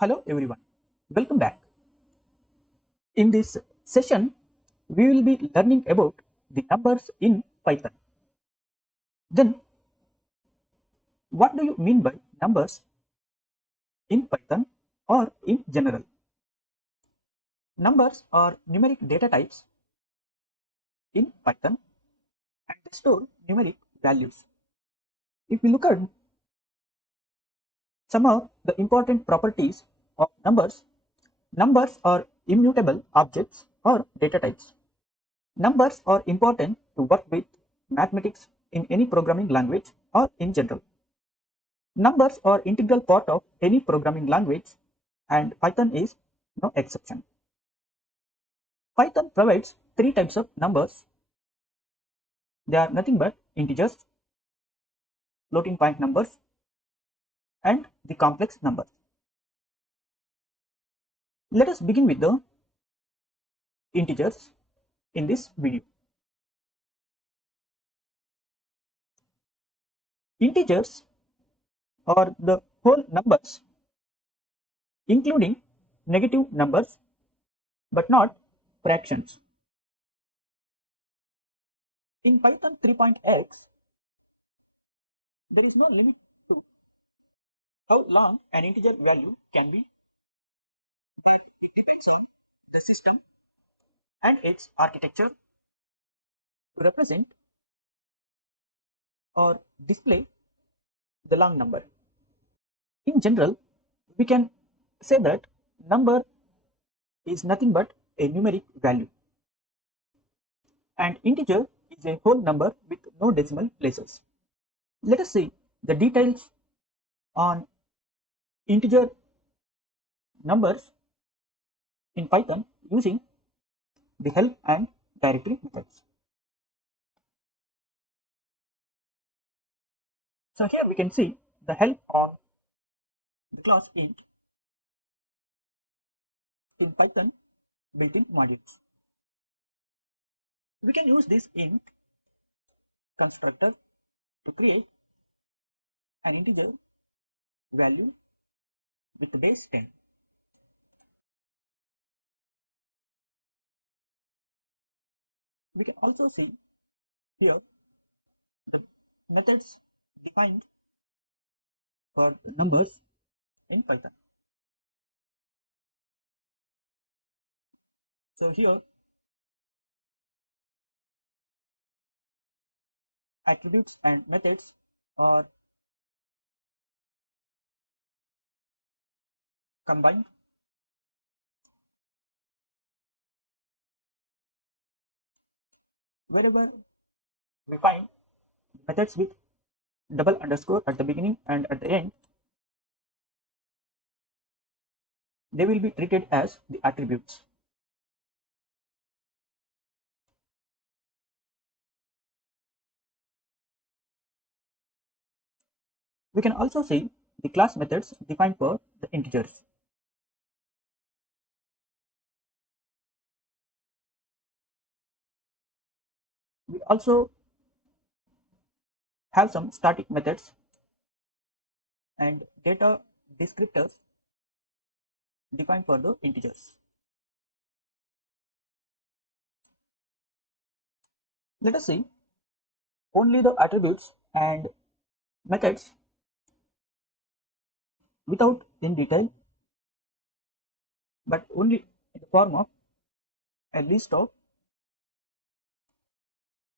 Hello everyone, welcome back. In this session, we will be learning about the numbers in Python. Then, what do you mean by numbers in Python or in general? Numbers are numeric data types in Python and they store numeric values. If we look at some of the important properties of numbers, numbers are immutable objects or data types. Numbers are important to work with mathematics in any programming language or in general. Numbers are integral part of any programming language and Python is no exception. Python provides three types of numbers. They are nothing but integers, floating point numbers, and the complex numbers. Let us begin with the integers in this video. Integers are the whole numbers including negative numbers but not fractions. In Python 3.x, there is no limit to how long an integer value can be, but it depends on the system and its architecture to represent or display the long number. In general, we can say that number is nothing but a numeric value and integer is a whole number with no decimal places. Let us see the details on integer numbers in Python using the help and directory methods. So here we can see the help on the class int in Python built-in modules. We can use this int constructor to create an integer value with the base 10. We can also see here the methods defined for the numbers in Python. So here attributes and methods are combined. Wherever we find methods with double underscore at the beginning and at the end, they will be treated as the attributes. We can also see the class methods defined for the integers. We also have some static methods and data descriptors defined for the integers. Let us see only the attributes and methods without in detail, but only in the form of a list of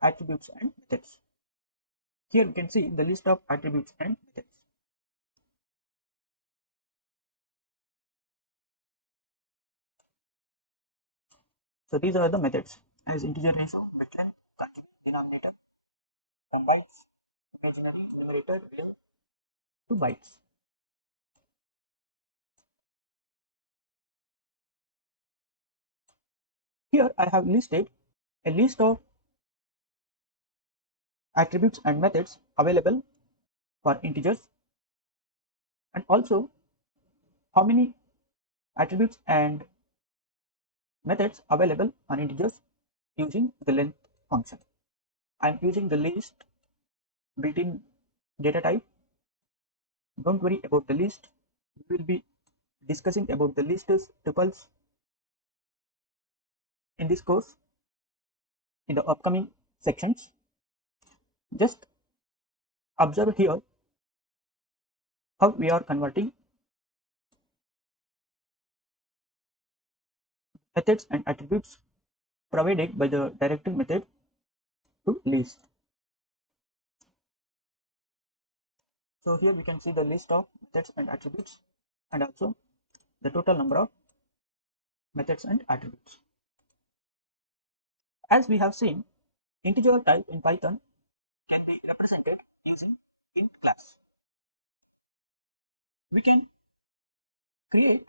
attributes and methods. Here we can see the list of attributes and methods. So these are the methods as integer ratio, bit length, denominator, some bytes, imaginary numerator below 2 bytes. Here I have listed a list of attributes and methods available for integers and also how many attributes and methods available on integers using the length function. I am using the list built-in data type. Don't worry about the list, we will be discussing about the lists, tuples in this course in the upcoming sections. Just observe here how we are converting methods and attributes provided by the directive method to list. So here we can see the list of methods and attributes and also the total number of methods and attributes. As we have seen, integer type in Python can be represented using int class. We can create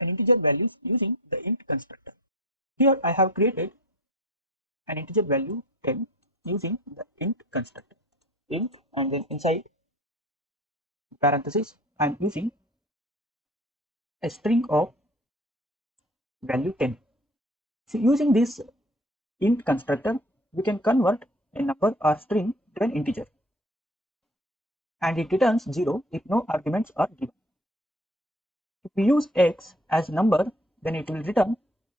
an integer values using the int constructor. Here I have created an integer value 10 using the int constructor. Int, and then inside parenthesis I am using a string of value 10. So using this int constructor, we can convert a number or string to an integer, and it returns 0 if no arguments are given. If we use x as number, then it will return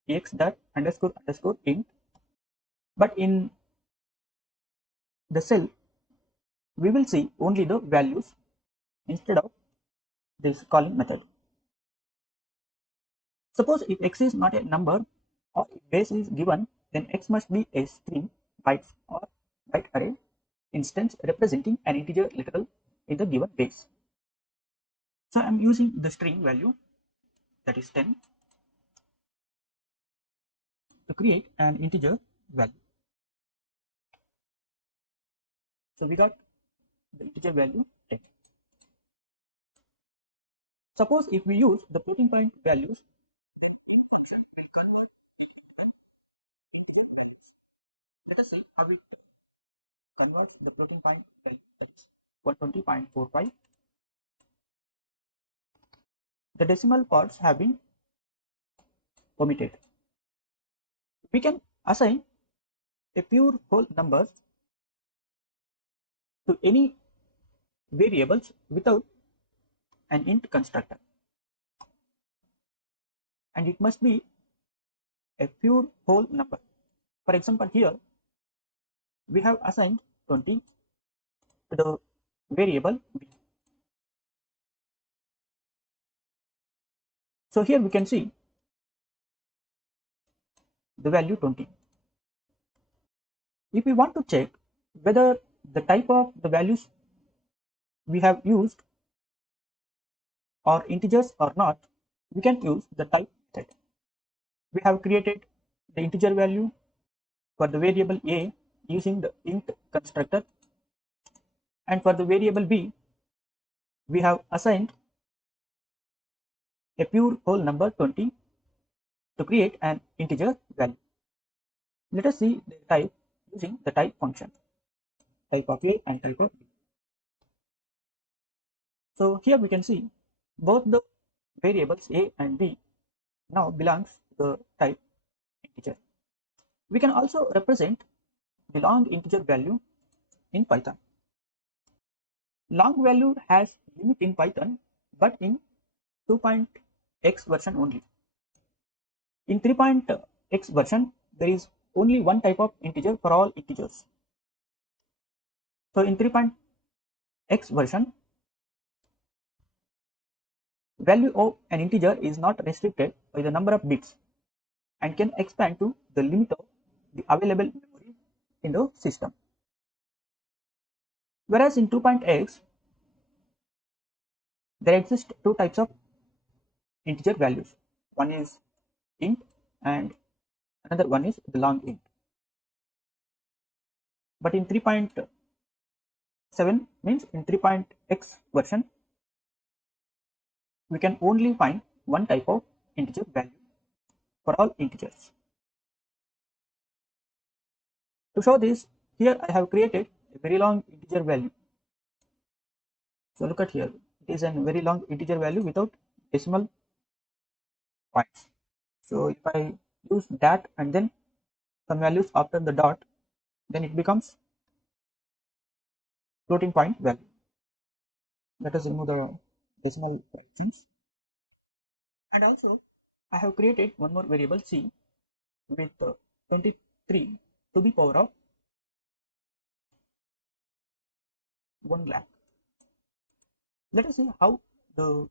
x dot underscore underscore int, but in the cell we will see only the values instead of this calling method. Suppose if x is not a number or if base is given, then x must be a string, bytes or byte array instance representing an integer literal in the given base. So I am using the string value, that is 10, to create an integer value. So we got the integer value 10. Suppose if we use the floating point values, the function will convert into an integer values. Let us see how it converts the floating point value, that is 120.45. The decimal parts have been omitted. We can assign a pure whole numbers to any variables without an int constructor, and it must be a pure whole number. For example, here we have assigned 20 to the variable b. So here we can see the value 20. If we want to check whether the type of the values we have used are integers or not, we can use the type method. We have created the integer value for the variable a using the int constructor, and for the variable b we have assigned a pure whole number 20 to create an integer value. Let us see the type using the type function, type of a and type of b. So here we can see both the variables a and b now belongs to the type integer. We can also represent the long integer value in Python. Long value has limit in Python, but in 2.x version only. In 3.x version, there is only one type of integer for all integers. So in 3.x version, value of an integer is not restricted by the number of bits and can expand to the limit of the available memory in the system. Whereas in 2.x, there exist two types of integer values. One is int and another one is the long int. But in 3.7 means in 3.x version, we can only find one type of integer value for all integers. To show this, here I have created a very long integer value. So look at here, it is a very long integer value without decimal points. So if I use that and then some values after the dot, then it becomes floating point value. Let us remove the decimal fractions. And also I have created one more variable c with 23 to the power of 1 lakh. Let us see how the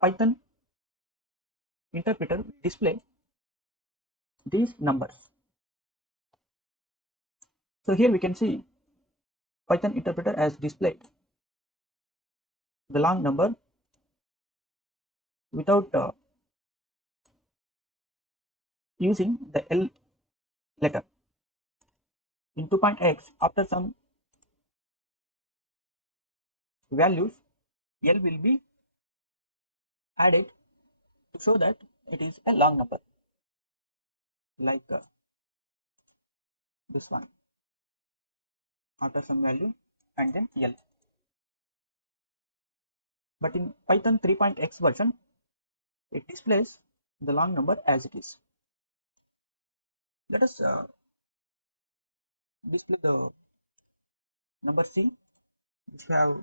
Python interpreter display these numbers. So here we can see Python interpreter has displayed the long number without using the L letter. In 2.x, after some values, L will be added to show that it is a long number, like this one, after some value and then L. But in Python 3.x version, it displays the long number as it is. Let us display the number C which we have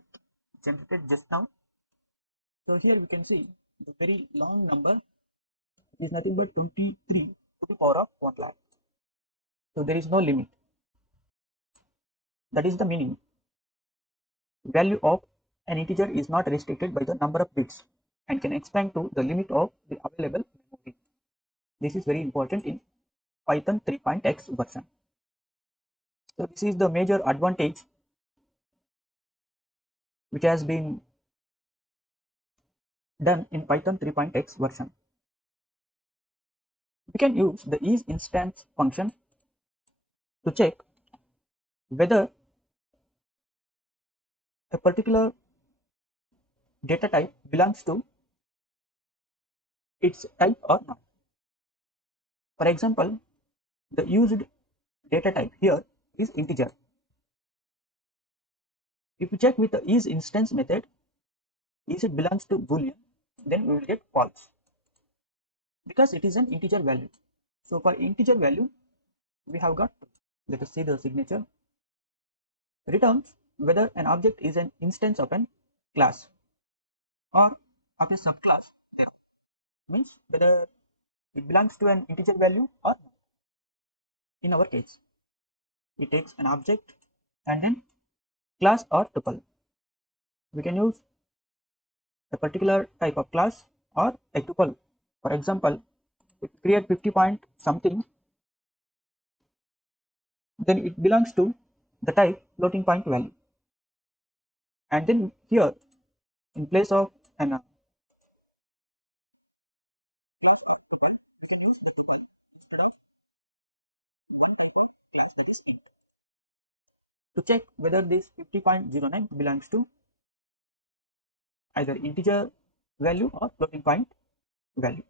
generated just now. So here we can see the very long number is nothing but 23 to the power of 1 lakh. So there is no limit. That is the meaning. Value of an integer is not restricted by the number of bits and can expand to the limit of the available memory. This is very important in Python 3.x version. So this is the major advantage which has been done in Python 3.x version. We can use the isInstance function to check whether a particular data type belongs to its type or not. For example, the used data type here is integer. If we check with the isInstance method, is it belongs to boolean, then we will get false because it is an integer value. So for integer value, we have got, let us see the signature, returns whether an object is an instance of an class or of a subclass thereof. Means whether it belongs to an integer value or not. In our case, it takes an object and then class or tuple. We can use a particular type of class or a tuple. For example, if we create 50 point something, then it belongs to the type floating point value. And then here, in place of an class or tuple, we can use the tuple instead of one type of class, that is int, to check whether this 50.09 belongs to either integer value or floating point value.